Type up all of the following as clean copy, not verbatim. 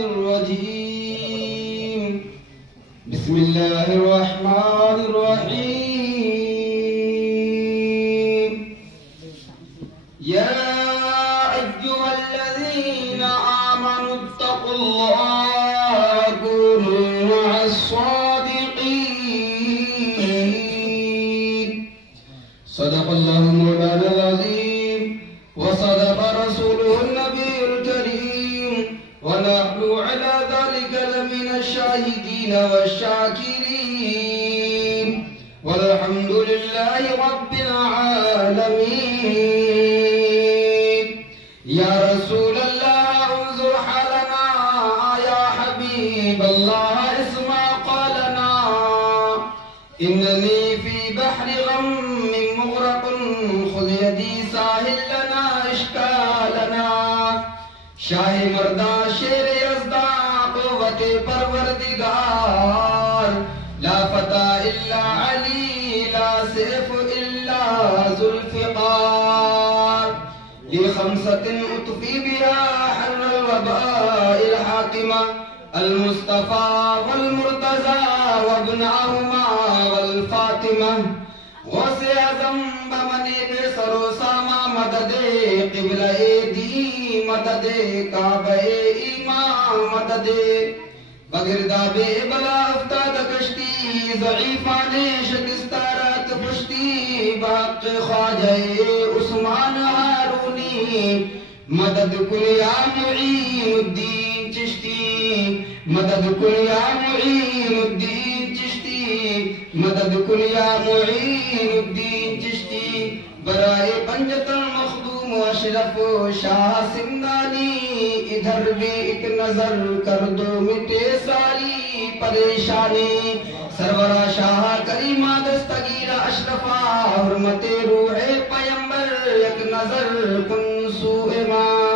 الرجيم بسم الله الرحمن الرحيم يا أيها الذين آمنوا اتقوا الله وكونوا مع الصادقين صدق الله مولانا العظيم وصدق رسوله النبي الكريم ونحن على ذلك لمن الشاهدين والشاكرين والحمد لله رب العالمين يا رسول الله انظر حالنا يا حبيب الله اسمع قالنا إنني في بحر غم مغرق خذ يدي ساحل لنا اشكالنا شاہ مردہ شیر یزدہ قوت پروردگار لا فتح الا علی لا سیف الا ذوالفقار لخمسة اطفی بها حر الوباء الحاکمہ المصطفى والمرتضى وابناهما والفاطمہ غوث اعظم بمنی بے سرو ساما مدد قبلہ دی مدد کعبہ ایمان مدد بگرداب بلا افتاد کشتی ضعیفان شکستارات پشتی بحق خواجہ عثمان ہارونی مدد کل یا معین الدین چشتی مدد کل یا معین الدین چشتی مدد کل یا معین الدین چشتی برائے پنجت المخدوم اشرف شاہ سندانی ادھر بھی ایک نظر کر دو مٹے ساری پریشانی سرورہ شاہ کریمہ دستگیر اشرفہ حرمت روح پیمبر ایک نظر کن سوء ماں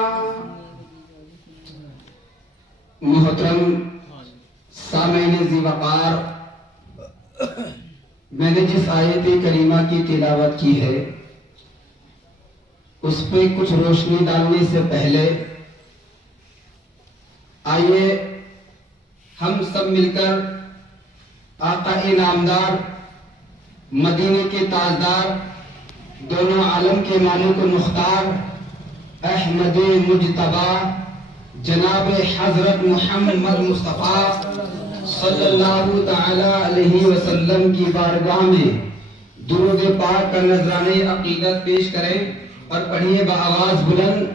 محترم سامعین ذی وقار میں نے جس آیت کریمہ کی تلاوت کی ہے اس پہ کچھ روشنی ڈالنے سے پہلے آئیے ہم سب مل کر آقا نامدار مدینے کے تاجدار دونوں عالم کے مالک و مختار احمد مجتبی جناب حضرت محمد مصطفیٰ صلی اللہ تعالی علیہ وسلم کی بارگاہ میں درود پاک کا نذرانہ عقیدت پیش کریں اور پڑھیے بآواز بلند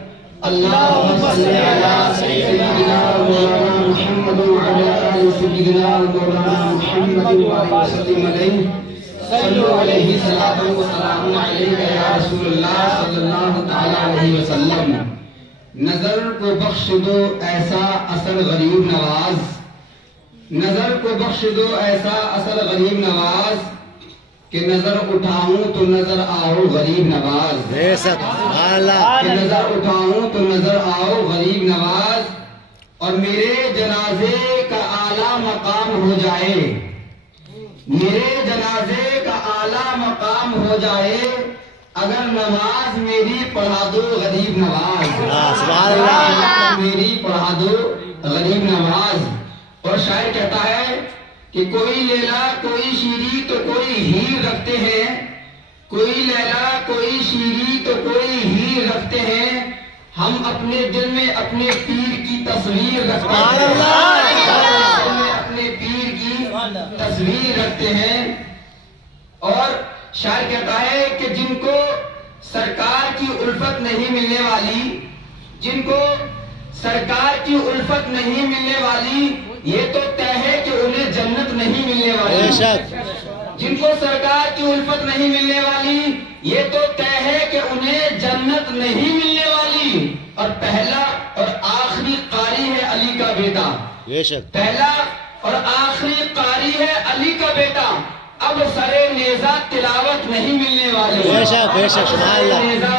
اللہم صلی علی سیدنا مولانا محمد وعلی آل سیدنا مولانا محمد وسلم علیہ صلو علیہ صلاۃ و سلام علیک یا رسول اللہ صلی اللہ تعالی علیہ وسلم نظر کو بخش دو ایسا اصل غریب نواز نظر کو بخش دو ایسا اصل غریب نواز کہ نظر اٹھاؤں تو نظر آؤ غریب نواز کہ نظر اٹھاؤں تو نظر آؤ غریب نواز اور میرے جنازے کا اعلیٰ مقام ہو جائے میرے جنازے کا اعلیٰ مقام ہو جائے اگر نماز میری پڑھا دو غریب نواز میری پڑھا دو غریب نواز اور شاعر کہتا ہے کہ کوئی لیلا کوئی شیری تو کوئی ہیر رکھتے ہیں کوئی لیلا کوئی شیری تو کوئی ہیر رکھتے ہیں ہم اپنے دل میں اپنے پیر کی تصویر رکھتے ہیں اپنے پیر کی تصویر رکھتے ہیں اور شاعر کہتا ہے کہ جن کو سرکار کی الفت نہیں ملنے والی جن کو سرکار کی الفت نہیں ملنے والی یہ تو طے ہے کہ انہیں جنت نہیں ملنے والی جن کو سرکار کی الفت نہیں ملنے والی یہ تو طے ہے کہ انہیں جنت نہیں ملنے والی اور پہلا اور آخری قاری ہے علی کا بیٹا پہلا اور آخری قاری ہے علی کا بیٹا اب سرے نیزہ تلاوت نہیں ملنے والی نیزہ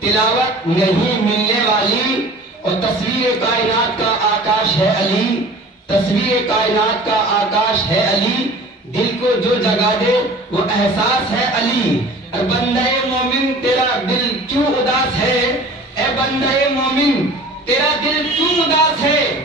تلاوت نہیں ملنے والی اور تصویر کائنات کا آکاش ہے علی تصویر کائنات کا آکاش ہے علی دل کو جو جگا دے وہ احساس ہے علی اے بندہ مومن تیرا دل کیوں اداس ہے اے بندہ مومن تیرا دل کیوں اداس ہے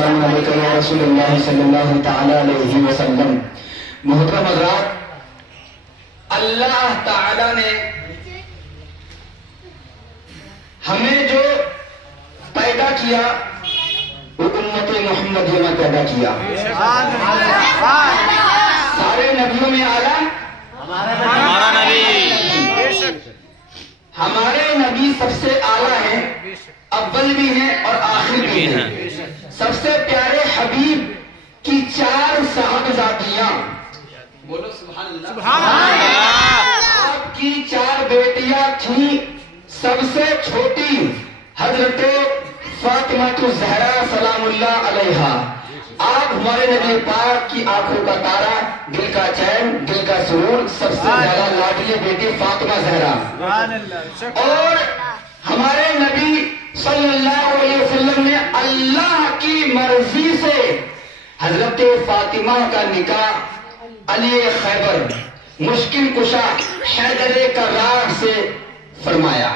والسلام علیکم یا رسول اللہ صلی اللہ تعالی علیہ وسلم۔ محترم حضرات، اللہ تعالی نے ہمیں جو پیدا کیا وہ امت محمدیہ میں پیدا کیا۔ سارے نبیوں میں اعلیٰ ہمارا نبی، ہمارے نبی سب سے اعلیٰ ہیں، اول بھی ہیں اور آخر بھی ہیں۔ سب سے پیارے حبیب کی 4 صاحبزادیاں، بولو سبحان اللہ، آپ کی 4 بیٹیاں تھیں۔ سب سے چھوٹی حضرت فاطمہ الزہرا سلام اللہ علیہا۔ آپ ہمارے نبی پاک کی آنکھوں کا تارا، دل کا چین، دل کا سرور، سب سے زیادہ لاڈلی بیٹی فاطمہ زہرا۔ اور ہمارے نبی صلی اللہ علیہ وسلم نے اللہ کی مرضی سے حضرت فاطمہ کا نکاح علی خیبر مشکل کشا حیدر کرار سے فرمایا۔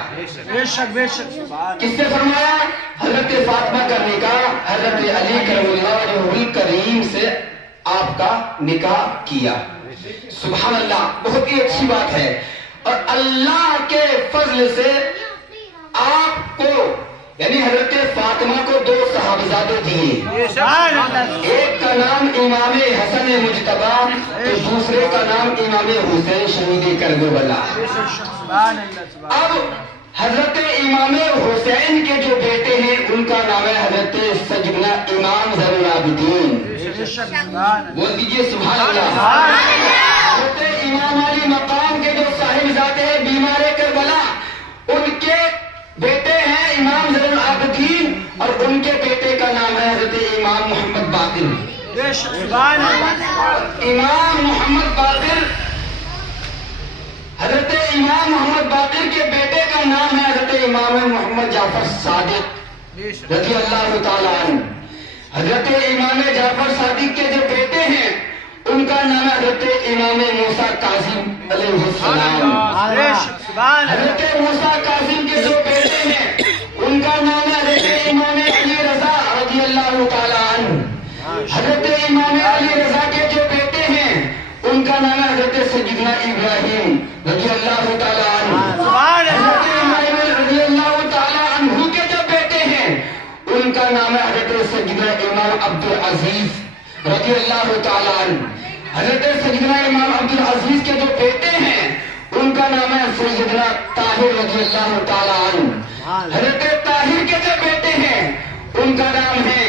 کس سے فرمایا؟ حضرت فاطمہ کا نکاح حضرت علی کرم اللہ وجہہ الکریم سے آپ کا نکاح کیا۔ سبحان اللہ، بہت ہی اچھی بات ہے۔ اور اللہ کے فضل سے آپ کو یعنی حضرت فاطمہ کو 2 صحابزادے دیے۔ ایک کا نام امام حسن مجتبی تو دوسرے کا نام امام حسین شہید کربلا۔ اب حضرت امام حسین کے جو بیٹے ہیں ان کا نام ہے حضرت سیدنا امام زین العابدین۔ بول دیجئے سبحان اللہ۔ حضرت امام علی مقام کے جو صاحبزادے ہیں بیمار کربلا، ان کے بیٹے ہیں امام زین العابدین اور ان کے بیٹے کا نام ہے حضرت امام محمد باقر۔ امام محمد باقر، حضرت امام محمد باقر کے بیٹے کا نام ہے حضرت امام محمد جعفر صادق رضی اللہ تعالیٰ عنہ۔ حضرت امام جعفر صادق کے جو بیٹے ہیں ان کا نام ہے حضرت امام موسیٰ کاظم علیہ السلام۔ حضرت موسیٰ کاظم کے جو بیٹے ہیں ان کا نام ہے حضرت امام علی رضا رضی اللہ تعالیٰ عنہ۔ حضرت امام علی رضا کے جو بیٹے ہیں ان کا نام ہے حضرت سیدنا ابراہیم رضی اللہ تعالیٰ عنہ۔ حضرت ابراہیم رضی اللہ تعالیٰ عنہ کے جو بیٹے ہیں ان کا نام ہے حضرت سیدنا امام عبدالعزیز رضی اللہ تعالیٰ عنہ۔ حضرت سیدنا امام عبدالعزیز کے جو بیٹے ہیں ان کا نام ہے سیدنا طاہر رضی اللہ تعالیٰ عنہ۔ حضرت طاہر کے جو بیٹے ہیں ان کا نام ہے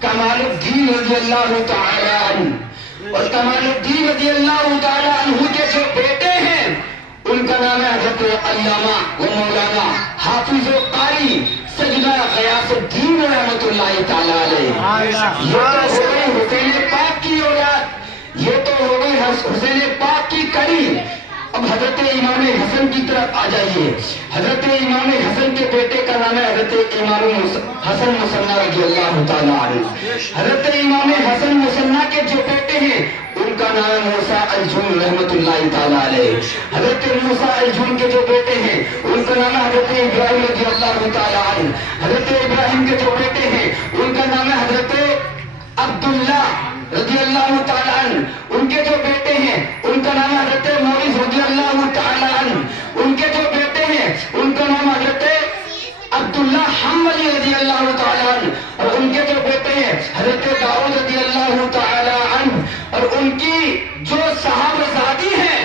کمال الدین رضی اللہ تعالیٰ عنہ۔ اور کمال الدین رضی اللہ تعالیٰ عنہ کے جو بیٹے ہیں ان کا نام ہے حضرت علامہ و مولانا حافظ و قاری سیدنا غیاث الدین رحمت اللہ تعالیٰ علیہ۔ یہ تو ہو گئی حسین پاک کی اولاد، یہ تو ہو گئی حسین پاک کی کڑی۔ اب حضرت امام حسن کی طرف آ جائیے۔ حضرت امام حسن کے بیٹے کا نام ہے حضرت امام حسن مصنع رضی اللہ تعالیٰ عنہ۔ حضرت امام حسن مصنع کے جو بیٹے ہیں ان کا نام ہے موسیٰ الجون رحمت اللہ تعالیٰ علیہ۔ حضرت موسیٰ الجون کے جو بیٹے ہیں ان کا نام ہے حضرت ابراہیم رضی اللہ تعالیٰ عنہ۔ حضرت ابراہیم کے جو بیٹے ہیں ان کا نام ہے حضرت عبداللہ رضی اللہ تعالیٰ عنہ۔ ان کے جو بیٹے ہیں ان کا نام ہے حضرت مورث رضی اللہ تعالیٰ عنہ۔ ان کے جو بیٹے ہیں ان کا نام حضرت عبداللہ حنبلی رضی اللہ تعالیٰ عنہ۔ اور ان کے جو بیٹے ہیں حضرت داؤد رضی اللہ تعالیٰ عنہ۔ اور ان کی جو صاحبزادی ہیں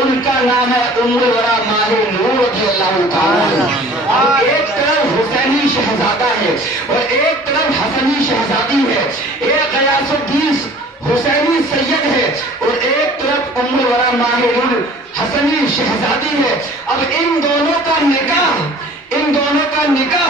ان کا نام ہے ام الورا ماہ نور رضی اللہ تعالیٰ عنہ۔ اور ایک طرف حسینی شہزادہ ہے اور ایک طرف حسنی شہزادی ہے، ایک غیاث الدین حسینی سید ہے اور ایک طرف ام الورا ماہ نور حسنی شہزادی ہے۔ اب ان دونوں کا نکاح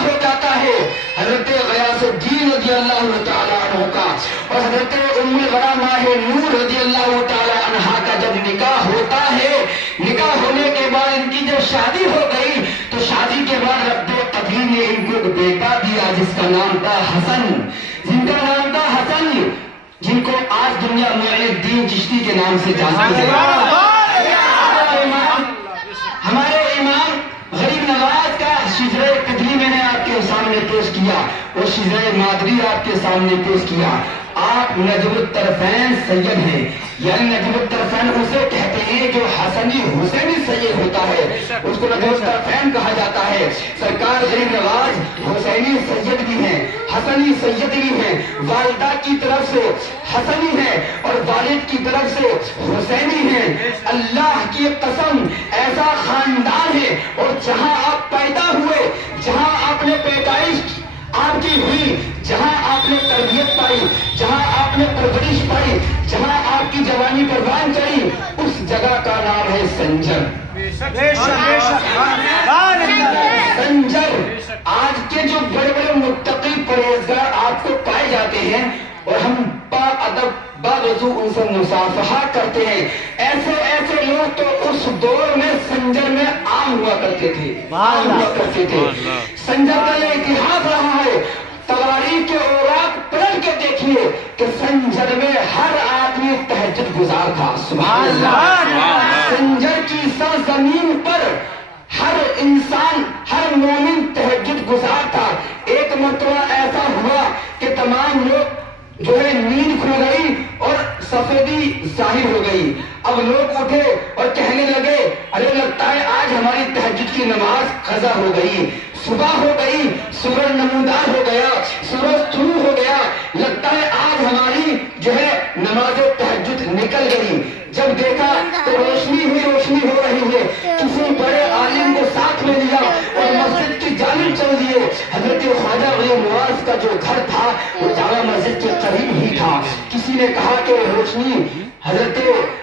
ہو جاتا ہے حضرت غیاث الدین رضی اللہ تعالیٰ عنہ کا اور حضرت ام الورا ماہ نور رضی اللہ تعالیٰ عنہ کا جب نکاح ہوتا ہے، نکاح ہونے کے بعد ان کی جب شادی ہو گئی تو شادی کے بعد رب قدیر نے ان کو ایک بیٹا دیا جس کا نام تھا حسن، جن کو آج دنیا معین الدین چشتی کے نام سے جانتی ہے۔ ہمارے امام غریب نواز کا شجرہ قدری میں نے آپ کے سامنے سامنے پیش کیا، وہ شیرہ مادری آپ کے سامنے پیش کیا. آپ نجم الطرفین سید ہیں، یعنی نجم الطرفین اسے کہتے ہیں جو حسنی حسینی سید ہوتا ہے، اس کو نجم الطرفین کہا جاتا ہے. سرکار غریب نواز حسینی سید بھی ہیں، حسنی سید بھی ہیں، والدہ کی طرف سے حسنی ہے اور والد کی طرف سے حسینی ہیں. اللہ کی قسم ایسا خاندان ہے، اور جہاں آپ پیدا ہوئے، جہاں آپ نے پیدائش آپ کی ہوئی، جہاں آپ نے تربیت پائی، جہاں آپ نے پرورش پائی، جہاں آپ کی جوانی پروان چڑھی، اس جگہ کا نام ہے سنجر. سنجر. آج کے جو بڑے بڑے متقی پرہیزگار آپ کو پائے جاتے ہیں اور ہم با ادب باوضو ان سے مصافحہ کرتے ہیں، ایسے ایسے لوگ تو اس دور میں سنجر میں عام ہوا کرتے تھے، عام ہوا کرتے تھے. سنجر کا یہ اتحاد رہا ہے. تواریخ کے اوراق پلٹ کے دیکھیے کہ سنجر میں ہر آدمی تہجد گزار تھا. سبحان اللہ. سنجر کی سرزمین پر ہر انسان، ہر مومن تہجد گزار تھا. ایک مرتبہ ایسا ہوا کہ تمام لوگ جو ہے نیند کھل گئی اور سفیدی ظاہر ہو گئی. اب لوگ اٹھے اور کہنے لگے ارے لگتا ہے آج ہماری تہجد کی نماز قضا ہو گئی. صبح ہو گئی، سورج نمودار ہو گیا، سورج طلوع ہو گیا، لگتا ہے آج ہماری جو ہے نماز تہجد نکل گئی. جب دیکھا تو روشنی ہی روشنی ہو رہی ہے. کسی بڑے عالم کو ساتھ میں لیا اور مسجد کی جانب چل دیے. حضرت خواجہ غریب نواز کا جو گھر تھا وہ جامع مسجد کے قریب ہی تھا. کسی نے کہا کہ روشنی حضرت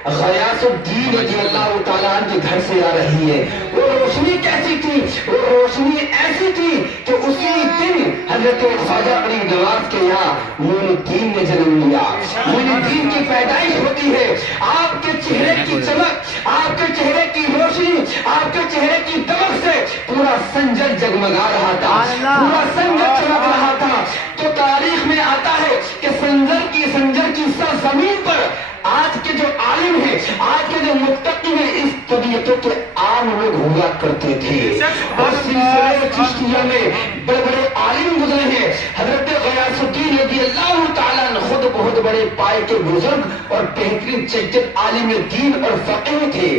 غیاث الدین رضی اللہ تعالیٰ عنہ کے گھر سے آ رہی ہے. وہ روشنی کیسی تھی؟ وہ روشنی ایسی تھی کہ اسی دن حضرت خواجہ غریب نواز کے یہاں معین الدین نے جنم لیا. معین الدین کی پیدائش ہوتی ہے. آپ کے چہرے کی چمک، آپ کے چہرے کی روشنی، آپ کے چہرے کی دمک سے پورا سنجر جگمگا رہا تھا، پورا سنجر چمک رہا تھا. تو تاریخ میں آتا ہے کہ سنجر کی سرزمین پر آج کے جو عالم ہیں، آج کے جو متقی ہیں، اس طبیعتوں کے عام لوگ ہوا کرتے تھے. اور سلسلے چشتیہ میں بڑے بڑے عالم گزرے ہیں. حضرت غیاث الدین رضی اللہ تعالیٰ عنہ خود بہت بڑے پائے کے بزرگ اور بہترین چچت عالم دین اور فقیہ تھے،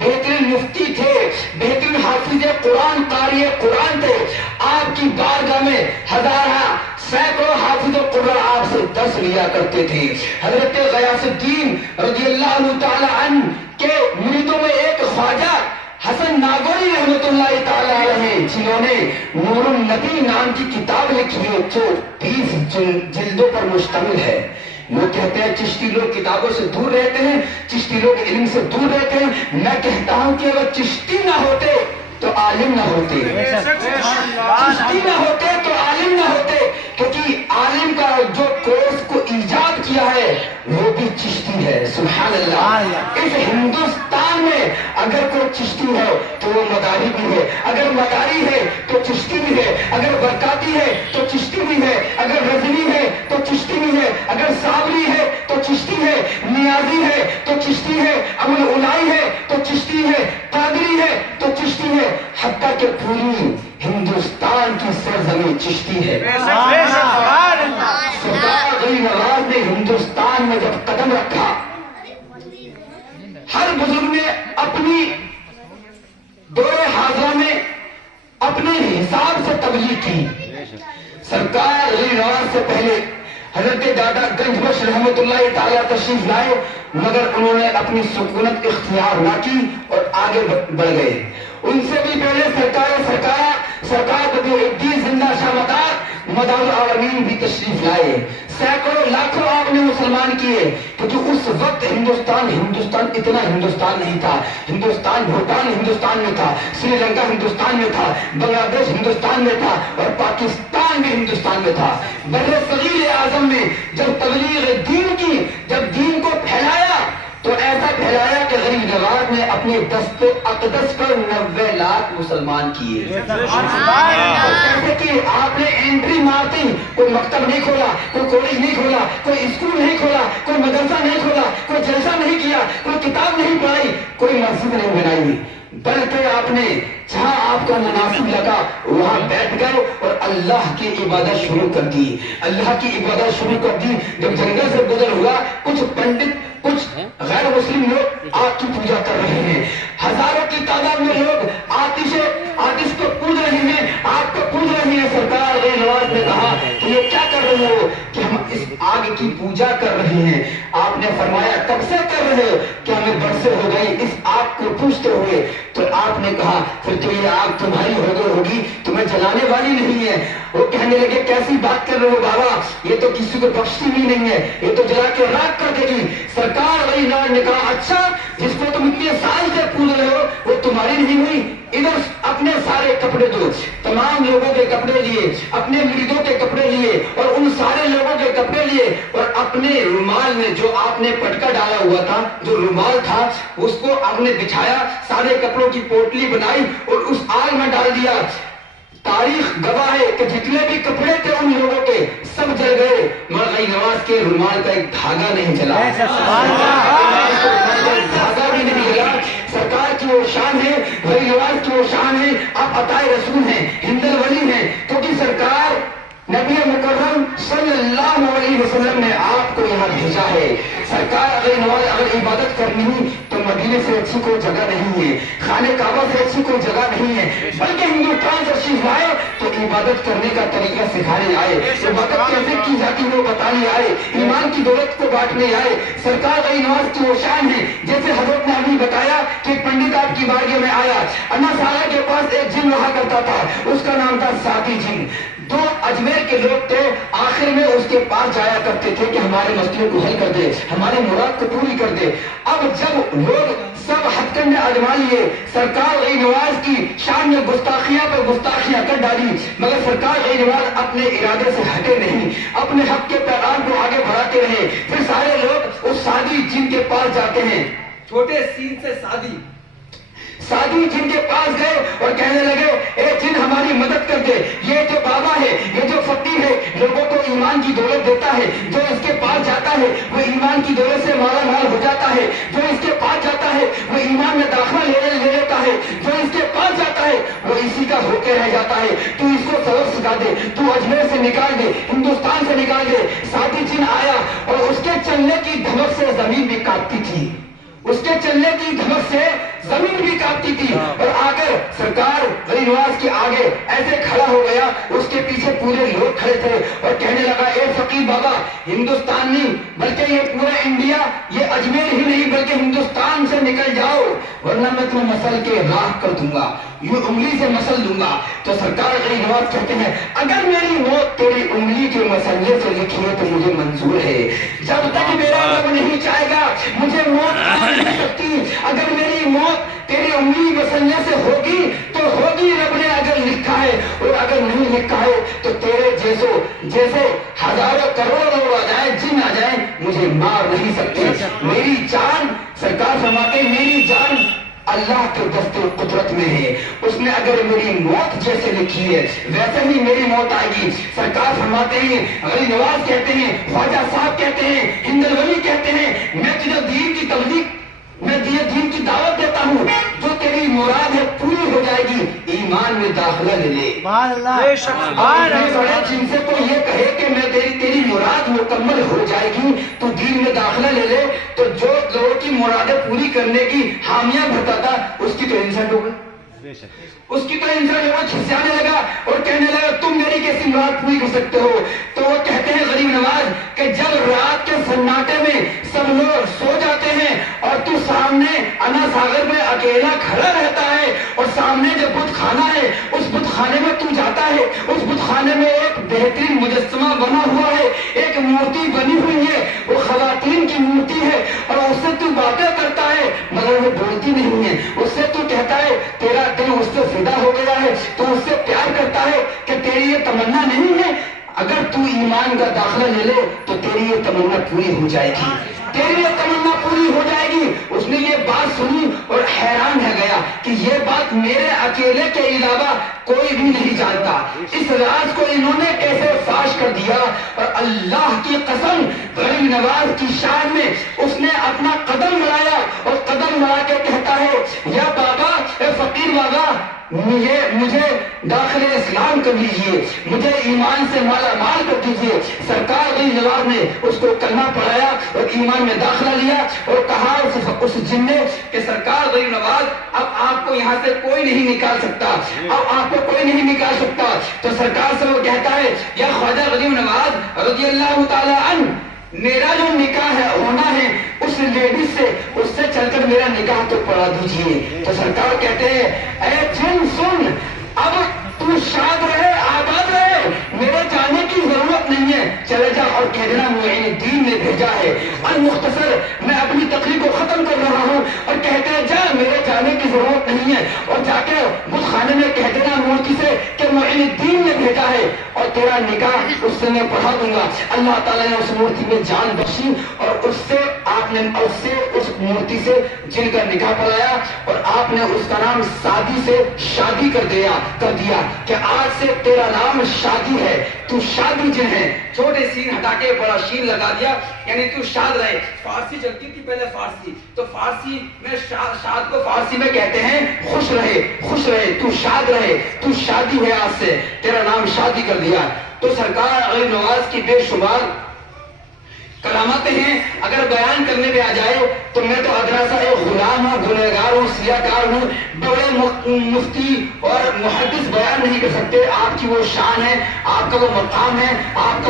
بہترین مفتی تھے، بہترین حافظ قرآن، قاری قرآن تھے. آپ کی بارگاہ میں ہزارہ سینکڑوں حافظ قرآن آپ سے درس لیا کرتے تھے. حضرت غیاث الدین رضی اللہ تعالی عنہ کے مریدوں میں ایک خواجہ حسن ناگوری رحمۃ اللہ تعالی علیہ، جنہوں نے نور النبی نام کی کتاب لکھی ہے جو 20 جلدوں پر مشتمل ہے. لوگ کہتے ہیں چشتی لوگ کتابوں سے دور رہتے ہیں، چشتی لوگ علم سے دور رہتے ہیں. میں کہتا ہوں کہ اگر چشتی نہ ہوتے تو عالم نہ ہوتے، چشتی نہ ہوتے تو عالم نہ ہوتے. کیونکہ عالم کا جو کورس کو ایجاد کیا ہے وہ بھی چشتی ہے. سبحان اللہ. اس ہندوستان میں اگر کوئی چشتی ہے تو وہ مداری بھی ہے، اگر مداری ہے تو چشتی بھی ہے، اگر برکاتی ہے تو چشتی بھی ہے، اگر رضوی ہے تو چشتی بھی ہے، اگر صابری ہے تو چشتی ہے، نیازی ہے تو چشتی ہے، ابو العلائی ہے تو چشتی ہے، قادری ہے تو چشتی ہے. حتیٰ کہ پوری ہندوستان کی سرزمین چشتی ہے. سرکار غریب نواز نے ہندوستان میں جب قدم رکھا، ہر بزرگ نے اپنی دور حاضرہ میں اپنے حساب سے تبلیغ کی. سرکار غریب نواز سے پہلے حضرت دادا گنج بخش رحمت اللہ تعالیٰ تشریف لائے، مگر انہوں نے اپنی سکونت اختیار نہ کی اور آگے بڑھ گئے. ان سے بھی پہلے سرکار بدیع الدین زندہ شاہ مدار العالمین بھی تشریف لائے. سینکڑوں لاکھوں آپ نے مسلمان کیے، کیونکہ اس وقت ہندوستان اتنا ہندوستان نہیں تھا. ہندوستان بھوٹان ہندوستان میں تھا، سری لنکا ہندوستان میں تھا، بنگلہ دیش ہندوستان میں تھا اور پاکستان بھی ہندوستان میں تھا. بر صغیر اعظم میں جب تبلیغ دین کی، جب دین کو پھیلایا تو ایسا پھیلایا کہ غریب نواز نے اپنے دست اقدس پر 90 لاکھ مسلمان کیے. جیسے کہ آپ نے انٹری مارتی، کوئی مکتب نہیں کھولا، کوئی کالج نہیں کھولا، کوئی اسکول نہیں کھولا، کوئی مدرسہ نہیں کھولا، کوئی جلسہ نہیں کیا، کوئی کتاب نہیں پڑھائی، کوئی مسجد نہیں بنائی، بلکہ آپ نے جہاں آپ کو مناسب لگا وہاں بیٹھ گئے اور اللہ کی عبادت شروع کر دی، اللہ کی عبادت شروع کر دی۔ جب جنگل سے گزر ہوا، کچھ پنڈت، کچھ غیر مسلم لوگ آگ کی پوجا کر رہے ہیں، ہزاروں کی تعداد میں لوگ آتش کو پوج رہے ہیں، آگ کو پوج رہے ہیں۔ سرکار نواز نے کہا کہ یہ کیا کر رہے ہو؟ کہ ہم اس آگ کی پوجا کر رہے ہیں۔ آپ نے فرمایا کب سے کر رہے ہو؟ کہ ہمیں برسیں ہو گئی اس آگ کو پوجتے ہوئے۔ تو آپ نے کہا پھر تو یہ آگ تمہاری ہوگی، تمہیں جلانے والی نہیں ہے۔ وہ کہنے لگے کیسی بات کر رہے ہو بابا، یہ تو کسی کو بخشتی بھی نہیں ہے، یہ تو جلا کے راکھ کر دے گی۔ سرکار غنی نواز نے کہا اچھا، جس کو تم اتنے سال سے پوج رہے ہو وہ تمہاری نہیں ہوئی؟ ادھر اپنے سارے کپڑے دو، تمام لوگوں کے کپڑے لیے، اپنے مریدوں کے کپڑے لیے اور ان سارے لوگوں کے کپڑے لیے، اور اپنے رومال میں جو آپ نے پٹکا ڈالا ہوا تھا، جو رومال تھا اس کو آپ نے بچھایا، سارے کپڑوں کی پوٹلی بنائی اور اس آگ میں ڈال دیا۔ تاریخ گواہ ہے کہ جتنے بھی کپڑے تھے ان لوگوں کے سب جل گئے، مگر غنی نواز کے رومال کا ایک دھاگا نہیں جلا، دھاگا بھی نہیں جلا۔ سرکار کی وہ شان ہے، غنی نواز کی وہ شان ہے، آپ عطائے رسول ہیں، ہند الولی ہیں، کیونکہ سرکار نبی مکرم صلی اللہ علیہ وسلم نے آپ کو یہاں بھیجا ہے۔ سرکار اگر عبادت کرنی ہو تو مدینے سے اچھی کوئی جگہ نہیں ہے، خانہ کعبہ سے اچھی کوئی جگہ نہیں ہے، بلکہ ہندوستان تشریف لائے تو عبادت کرنے کا طریقہ سکھانے آئے، عبادت کیسے کی جاتی ہے وہ بتانے آئے، ایمان کی دولت کو بانٹنے آئے۔ سرکار غنی نواز کی وہ شان ہے، جیسے حضرت نے ابھی بتایا کہ پنڈت آپ کی بارگاہ میں آیا، انا سارا کے پاس ایک جن رہا کرتا تھا، اس کا نام تھا ساتھی جن۔ دو اجمیر کے لوگ تھے، آخر میں اس کے پاس جایا کرتے تھے کہ ہمارے مسئلے کو حل کر دے، ہماری مراد کو پوری کر دے۔ اب جب لوگ سب ہتھ کنڈے آزما لیے، سرکار غنی نواز کی شان میں گستاخیاں پر گستاخیاں کر ڈالی، مگر سرکار غنی نواز اپنے ارادے سے ہٹے نہیں، اپنے حق کے پیغام کو آگے بڑھاتے رہے۔ پھر سارے لوگ اس سادی جن کے پاس جاتے ہیں، چھوٹے سین سے سادی جن کے پاس گئے اور کہنے لگے اے جن ہماری مدد کر دے، یہ جو بابا ہے، یہ جو فقیر ہے، لوگوں کو ایمان کی دولت دیتا ہے، جو اس کے پاس جاتا ہے وہ ایمان کی دولت سے مالا مال ہو جاتا ہے، جو اس کے پاس جاتا ہے وہ ایمان میں داخلہ لے لیتا ہے، جو اس کے پاس جاتا ہے وہ اسی کا ہو کے رہ جاتا ہے۔ تو اس کو سبق سکھا دے، تو اجمیر سے نکال دے، ہندوستان سے نکال دے۔ ساتھی جن آیا اور اس کے چلنے کی دھمک سے زمین بھی کانپتی تھی، اس کے چلنے کی دھمک سے زمین بھی کانپتی تھی، اور آ کر سرکار غنی نواز کے آگے ایسے کھڑا ہو گیا، اس کے پیچھے پورے لوگ کھڑے تھے اور کہنے لگا اے فقیر بابا، ہندوستان نہیں بلکہ یہ پورا انڈیا، یہ اجمیر ہی نہیں بلکہ ہندوستان سے نکل جاؤ، ورنہ میں تمہیں مسل کے راہ کر دوں گا، یوں انگلی سے مسل دوں گا۔ تو سرکار غنی نواز کہتے ہیں اگر میری موت تیری انگلی کے مسلے سے لکھی ہے تو مجھے منظور ہے، جب تک میرا رب نہیں چاہے گا مجھے موت نہیں سکتی۔ اگر میری موت تیری انگلی مسلنے سے ہوگی تو ہوگی، رب نے اگر لکھا ہے، اور اگر نہیں لکھا ہے تو تیرے جیسے ہزاروں کروڑوں لوگ آ جائیں، جن آ جائیں، مجھے مار نہیں سکتے۔ میری جان، سرکار فرماتے ہیں میری جان اللہ کے دست قدرت میں ہے، اس نے اگر میری موت جیسے لکھی ہے ویسے ہی میری موت آئے گی۔ سرکار فرماتے ہیں، غنی نواز کہتے ہیں، خواجہ صاحب کہتے ہیں، ہند الولی کہتے ہیں، میں تجھے دین کی تبلیغ، میں دین کی دعوت دیتا ہوں، جو تیری مراد ہے پوری ہو جائے گی، ایمان میں داخلہ لے لے۔ جن سے کوئی یہ کہے کہ میں تیری مراد مکمل ہو جائے گی تو دین میں داخلہ لے لے، تو جو لوگوں کی مرادیں پوری کرنے کی حامیاں بھرتا تھا اس کی تو انسلٹ ہو گئی، اس کی تو انسان وہ چھسیانے لگا اور کہنے لگا تم میری کیسی مراد پوری کر سکتے ہو۔ تو وہ کہتے ہیں غریب نواز کہ جب رات کے سناٹے میں سب لوگ سو جاتے ہیں اور تو سامنے انا ساگر میں اکیلا کھڑا رہتا ہے، اور سامنے جو بت خانہ ہے اس بت خانے میں تو جاتا ہے، اس بت خانے میں ایک بہترین مجسمہ بنا ہوا ہے، ایک مورتی بنی ہوئی ہے، وہ خواتین کی مورتی ہے، اور اس سے تو باتیں کرتا ہے مگر وہ بولتی نہیں ہے، اس سے تو کہتا ہے تیرا دل اس سے فدا ہو گیا ہے، تو اس سے پیار کرتا ہے کہ تیری یہ تمنا نہیں ہے اگر تو ایمان کا داخلہ لے لے تو تیری یہ تمنا پوری ہو جائے گی، تیری یہ تمنا پوری ہو جائے گی۔ اس نے یہ بات سنی اور حیران رہ گیا کہ یہ بات میرے اکیلے کے علاوہ کوئی بھی نہیں جانتا، اس راز کو انہوں نے کیسے فاش کر دیا۔ اور اللہ کی قسم غریب نواز کی شان میں اس نے اپنا قدم ملایا اور قدم ملا کے کہتا ہے یا بابا اے فقیر بابا مجھے داخل اسلام کر لیجئے، مجھے ایمان سے مالا مال کر دیجئے۔ سرکار غریب نواز نے اس کو کلمہ پڑھایا اور ایمان میں داخلہ لیا اور کہا اس جن نے کہ سرکار غریب نواز اب آپ کو یہاں سے کوئی نہیں نکال سکتا، اب آپ کو کوئی نہیں نکال سکتا۔ تو سرکار سے وہ کہتا ہے یا خواجہ غریب نواز رضی اللہ تعالی عنہ، میرا جو نکاح ہے ہونا ہے اس لیڈیز سے، اس سے چل کر میرا نکاح تو پڑھا دیجئے۔ تو سرکار کہتے ہیں اے جن سن، اب تو شاد رہے آباد رہے، میرے جانے کی ضرورت نہیں ہے، چلے جا اور کہہ دینا معین الدین نے بھیجا ہے۔ المختصر میں اپنی تقریر کو ختم کر رہا ہوں اور کہتے ہیں جا، میرے جانے کی ضرورت نہیں ہے، اور جا کے بت خانے میں کہہ دینا مورتی سے کہ معین الدین نے بھیجا ہے اور تیرا نکاح اس سے میں پڑھا دوں گا۔ اللہ تعالیٰ نے اس مورتی میں جان بخشی اور اس سے آپ نے اس مورتی سے جن کا نکاح پڑھایا اور آپ نے اس کا نام سادی سے شادی کر دیا کہ آج سے تیرا نام شادی ہے، تو شادی جن ہے۔ چھوٹے سین ہٹا کے بڑا شین لگا دیا، یعنی تو شاد رہے۔ فارسی چلتی تھی پہلے فارسی، تو فارسی میں شاد کو فارسی میں کہتے ہیں خوش رہے، تو شاد رہے، تو شادی ہے، آج سے تیرا نام شادی کر دیا۔ تو سرکار غریب نواز کی بے شمار کرامتیں ہیں، اگر بیان کرنے میں آ جائے تو میں تو ادنا سا ایک غلام ہوں، گنہگار ہوں، سیاکار ہوں، بڑے مفتی اور محدث بیان نہیں کر سکتے۔ آپ کی وہ شان ہے، آپ کا وہ مقام ہے، آپ کا